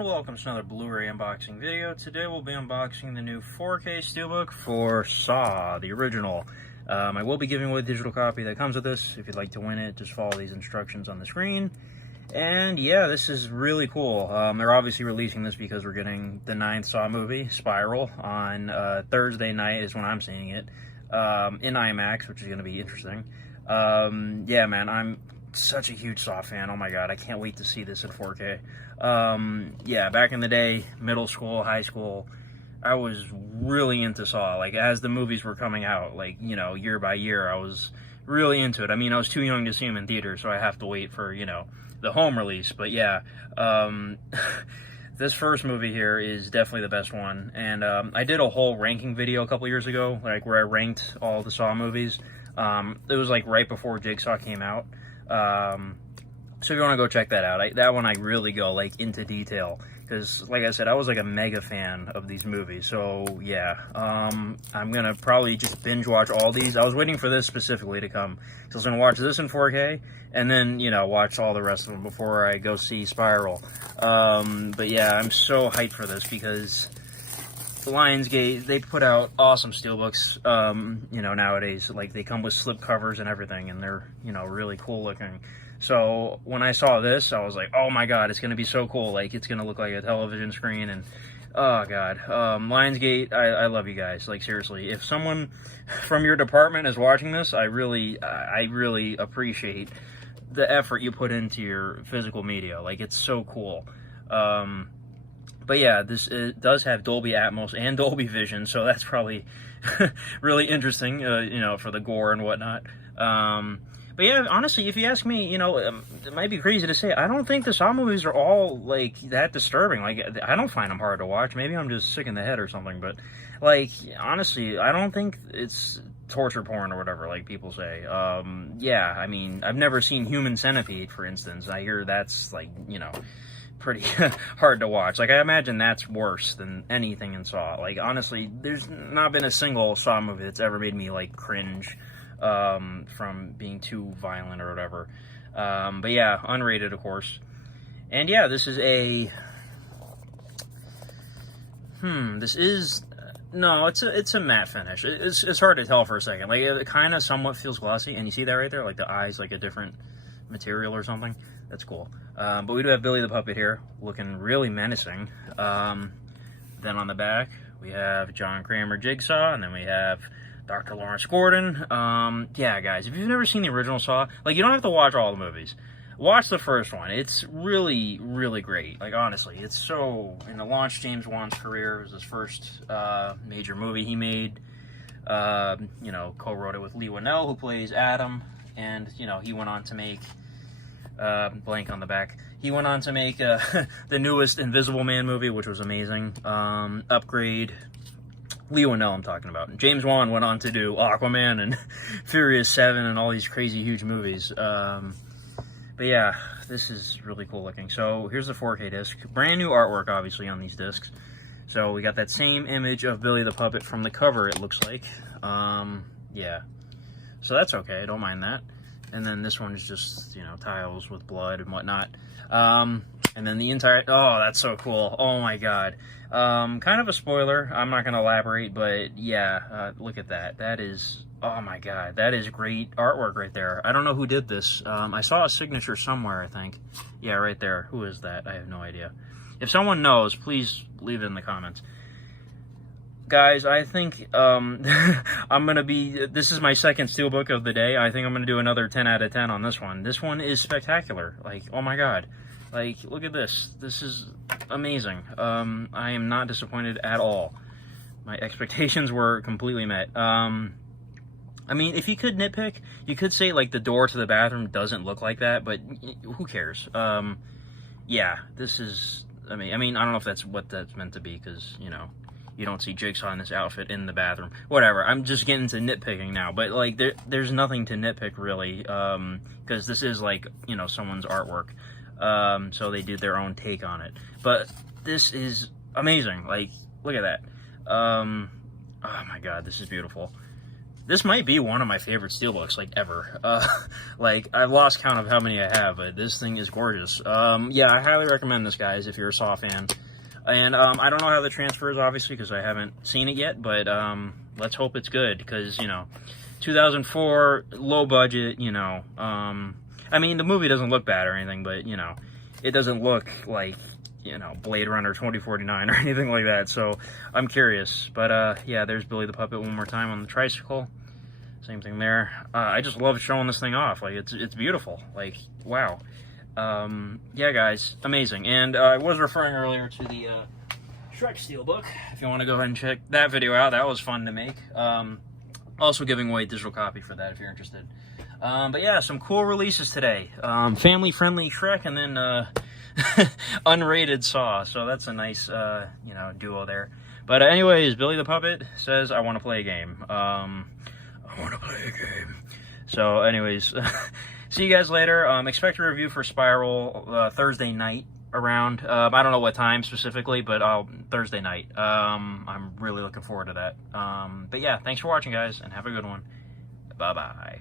everyone, welcome to another Blu-ray unboxing video. Today we'll be unboxing the new 4K Steelbook for Saw, the original. I will be giving away the digital copy that comes with this. If you'd like to win it, just follow these instructions on the screen. And yeah, this is really cool. They're obviously releasing this because we're getting the 9th Saw movie, Spiral, on Thursday night is when I'm seeing it, in IMAX, which is going to be interesting. Yeah, man, I'm such a huge Saw fan. Oh my god, I can't wait to see this in 4K. Yeah, back in the day, middle school, high school, I was really into Saw. Like, as the movies were coming out, like, you know, year by year, I was really into it. I mean, I was too young to see them in theaters, so I have to wait for, you know, the home release. But yeah, this first movie here is definitely the best one. And I did a whole ranking video a couple years ago, like, where I ranked all the Saw movies. It was like right before Jigsaw came out. So if you want to go check that out, that one I really go like into detail, because like I said, I was like a mega fan of these movies. So yeah, I'm gonna probably just binge watch all these. I was waiting for this specifically to come, so I was gonna watch this in 4K and then, you know, watch all the rest of them before I go see Spiral. But yeah, I'm so hyped for this because Lionsgate, they put out awesome steelbooks, you know, nowadays. Like, they come with slip covers and everything, and they're, you know, really cool looking. So when I saw this, I was like, oh my god, it's gonna be so cool. Like, it's gonna look like a television screen, and oh god, Lionsgate, I love you guys. Like, seriously, if someone from your department is watching this, I really appreciate the effort you put into your physical media. Like, it's so cool. But yeah, this does have Dolby Atmos and Dolby Vision, so that's probably really interesting, you know, for the gore and whatnot. But yeah, honestly, if you ask me, you know, it might be crazy to say, I don't think the Saw movies are all, like, that disturbing. Like, I don't find them hard to watch. Maybe I'm just sick in the head or something, but, like, honestly, I don't think it's torture porn or whatever, like people say. Yeah, I mean, I've never seen Human Centipede, for instance. I hear that's, like, you know, pretty hard to watch. Like, I imagine that's worse than anything in Saw. Like, honestly, there's not been a single Saw movie that's ever made me, like, cringe from being too violent or whatever. But yeah, unrated, of course. And yeah, this is a this is no, it's a matte finish. It's hard to tell for a second. Like, it kind of somewhat feels glossy, and you see that right there, like the eyes, like a different material or something. That's cool. But we do have Billy the Puppet here, looking really menacing. Then on the back, we have John Kramer Jigsaw, and then we have Dr. Lawrence Gordon. Yeah, guys, if you've never seen the original Saw, like, you don't have to watch all the movies. Watch the first one. It's really, really great. Like, honestly, it's so... And it launched James Wan's career. It was his first major movie he made. You know, co-wrote it with Lee Winnell, who plays Adam. And, you know, he went on to make... blank on the back. He went on to make the newest Invisible Man movie, which was amazing. Upgrade. Lee Winnell I'm talking about. James Wan went on to do Aquaman and Furious 7 and all these crazy huge movies. But yeah, this is really cool looking. So here's the 4K disc. Brand new artwork, obviously, on these discs. So we got that same image of Billy the Puppet from the cover, it looks like. Yeah. So that's okay, I don't mind that. And then this one is just, you know, tiles with blood and whatnot. And then the entire... Oh, that's so cool. Oh, my God. Kind of a spoiler. I'm not going to elaborate, but yeah, look at that. That is... Oh, my God. That is great artwork right there. I don't know who did this. I saw a signature somewhere, I think. Yeah, right there. Who is that? I have no idea. If someone knows, please leave it in the comments. Guys, I think I'm going to be... This is my second Steelbook of the day. I think I'm going to do another 10 out of 10 on this one. This one is spectacular. Like, oh my god. Like, look at this. This is amazing. I am not disappointed at all. My expectations were completely met. I mean, if you could nitpick, you could say, like, the door to the bathroom doesn't look like that, but who cares? Yeah, this is... I mean, I don't know if that's what that's meant to be, because, you know... You don't see Jigsaw in this outfit in the bathroom. Whatever, I'm just getting to nitpicking now. But, like, there's nothing to nitpick, really. Because this is, like, you know, someone's artwork. So they did their own take on it. But this is amazing. Like, look at that. Oh, my God, this is beautiful. This might be one of my favorite Steelbooks, like, ever. Like, I've lost count of how many I have, but this thing is gorgeous. Yeah, I highly recommend this, guys, if you're a Saw fan. And I don't know how the transfer is, obviously, because I haven't seen it yet, but let's hope it's good, because, you know, 2004, low budget, you know. I mean, the movie doesn't look bad or anything, but, you know, it doesn't look like, you know, Blade Runner 2049 or anything like that, so I'm curious. But, yeah, there's Billy the Puppet one more time on the tricycle. Same thing there. I just love showing this thing off. Like, it's beautiful. Like, wow. Yeah, guys, amazing. And I was referring earlier to the Shrek Steelbook. If you want to go ahead and check that video out, that was fun to make. Also giving away a digital copy for that if you're interested. But yeah, some cool releases today. Family-friendly Shrek, and then unrated Saw. So that's a nice, you know, duo there. But anyways, Billy the Puppet says, I want to play a game. I want to play a game. So anyways, see you guys later. Expect a review for Spiral Thursday night around. I don't know what time specifically, but Thursday night. I'm really looking forward to that. But yeah, thanks for watching, guys, and have a good one. Bye-bye.